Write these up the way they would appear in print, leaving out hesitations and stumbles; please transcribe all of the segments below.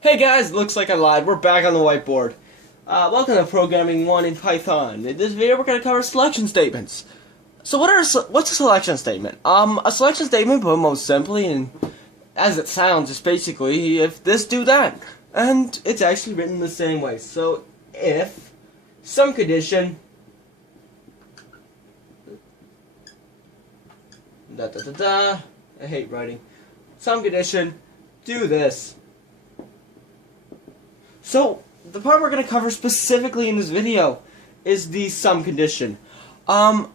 Hey guys, looks like I lied. We're back on the whiteboard. Welcome to Programming 1 in Python. In this video, we're going to cover selection statements. So what's a selection statement? A selection statement, put most simply, and as it sounds, is basically if this, do that. And it's actually written the same way. So if some condition I hate writing. Some condition, do this. So, the part we're going to cover specifically in this video is the sum condition. Now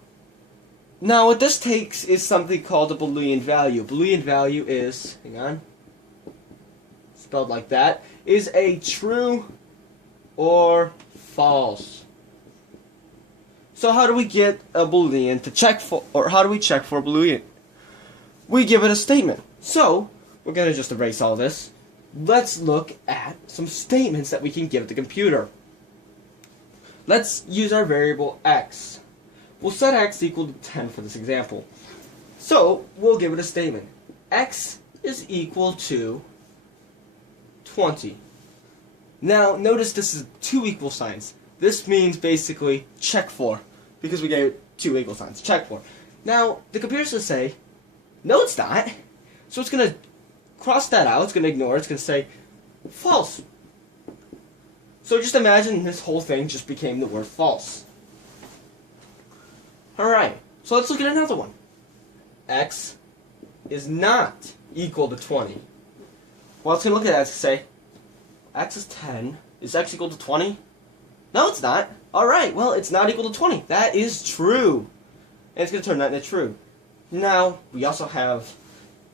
what this takes is something called a Boolean value. Boolean value is, hang on, spelled like that, is a true or false. So how do we get a Boolean to check for, or how do we check for a Boolean? We give it a statement. So, we're going to just erase all this. Let's look at some statements that we can give the computer. Let's use our variable x. We'll set x equal to 10 for this example. So, we'll give it a statement. X is equal to 20. Now, notice this is two equal signs. This means basically check for, because we gave two equal signs. Check for. Now, the computer's going to say, no it's not. So it's going to cross that out, it's going to ignore it, it's going to say false. So just imagine this whole thing just became the word false. Alright, so let's look at another one. X is not equal to 20. Well, it's going to look at that and say, x is 10. Is x equal to 20? No, it's not. Alright, well, it's not equal to 20. That is true. And it's going to turn that into true. Now, we also have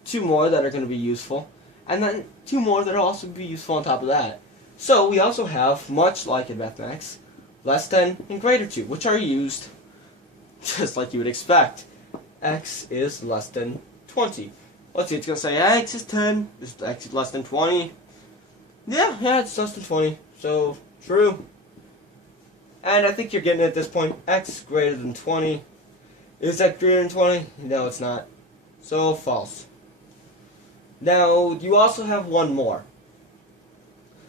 two more that are going to be useful, and then two more that will also be useful on top of that. So we also have, much like in mathematics, less than and greater to, which are used just like you would expect. X is less than 20. Let's see, it's going to say x is 10, is x is less than 20. Yeah, it's less than 20, so true. And I think you're getting it at this point. X greater than 20. Is x greater than 20? No, it's not. So false. Now, you also have one more.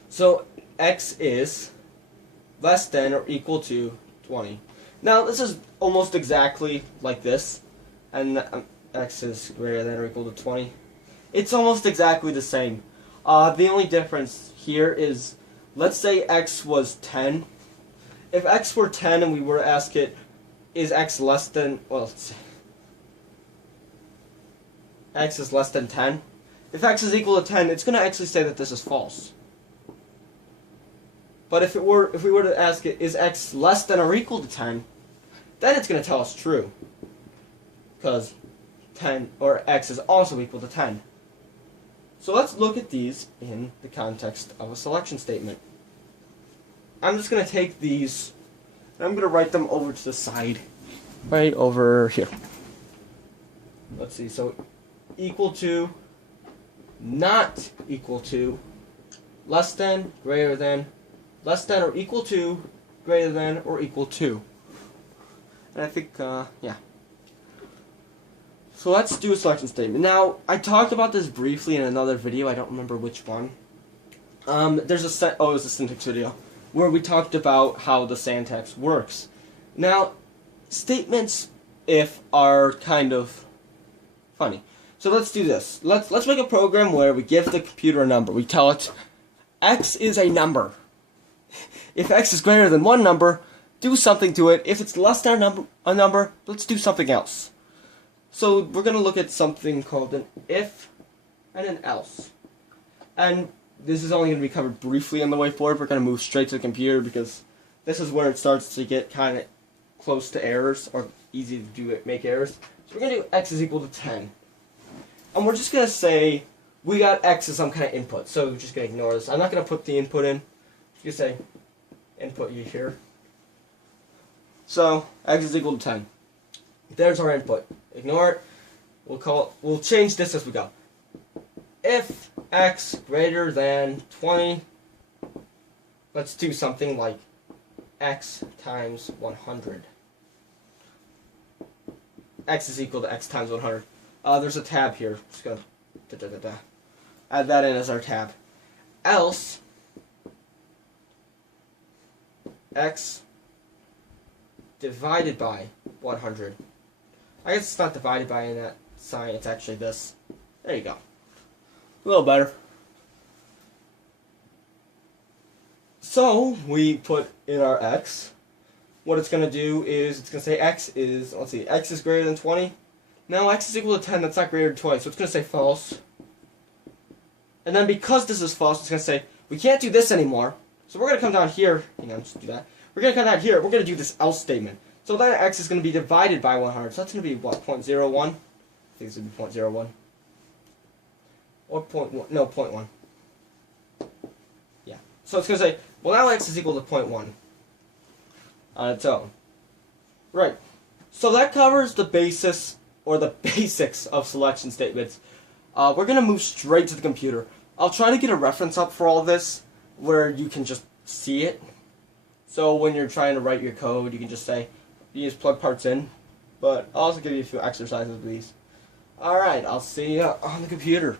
So, x is less than or equal to 20. Now, this is almost exactly like this. And x is greater than or equal to 20. It's almost exactly the same. The only difference here is, let's say x was 10. If x were 10 and we were to ask it, is x less than, well, let's see. X is less than 10. If x is equal to 10, it's going to actually say that this is false. But if we were to ask it, is x less than or equal to 10, then it's going to tell us true. Because 10, or x is also equal to 10. So let's look at these in the context of a selection statement. I'm just going to take these, and I'm going to write them over to the side. Right over here. Let's see, so equal to, not equal to, less than, greater than, less than or equal to, greater than or equal to. And I think, yeah. So let's do a selection statement. Now, I talked about this briefly in another video, I don't remember which one. There's it was a syntax video, where we talked about how the syntax works. Now, statements, if, are kind of funny. So let's do this. Let's make a program where we give the computer a number. We tell it, x is a number. If x is greater than one number, do something to it. If it's less than a number, let's do something else. So we're going to look at something called an if and an else. And this is only going to be covered briefly on the whiteboard. We're going to move straight to the computer because this is where it starts to get kind of close to errors, or easy to do it, make errors. So we're going to do x is equal to 10. And we're just going to say we got x as some kind of input. So we're just going to ignore this. I'm not going to put the input in. Just going to say input here. So x is equal to 10. There's our input. Ignore it. We'll change this as we go. If x greater than 20, let's do something like x times 100. X is equal to x times 100. There's a tab here. Just gonna add that in as our tab. else x divided by 100. I guess it's not divided by in that sign, it's actually this. There you go. A little better. So, we put in our x. What it's going to do is, it's going to say x is, let's see, x is greater than 20. Now x is equal to 10, that's not greater than 20, so it's going to say false. And then because this is false, it's going to say, we can't do this anymore. So we're going to come down here, hang on, just do that. We're going to come down here, we're going to do this else statement. So then x is going to be divided by 100, so that's going to be what, 0.01? I think it's going to be 0.01. Or 0.1, no, 0.1. Yeah. So it's going to say, well now x is equal to 0.1 on its own. Right. So that covers the basis, or the basics of selection statements. We're going to move straight to the computer. I'll try to get a reference up for all this, where you can just see it. So when you're trying to write your code, you can just say, you just plug parts in. But I'll also give you a few exercises of these. Alright, I'll see you on the computer.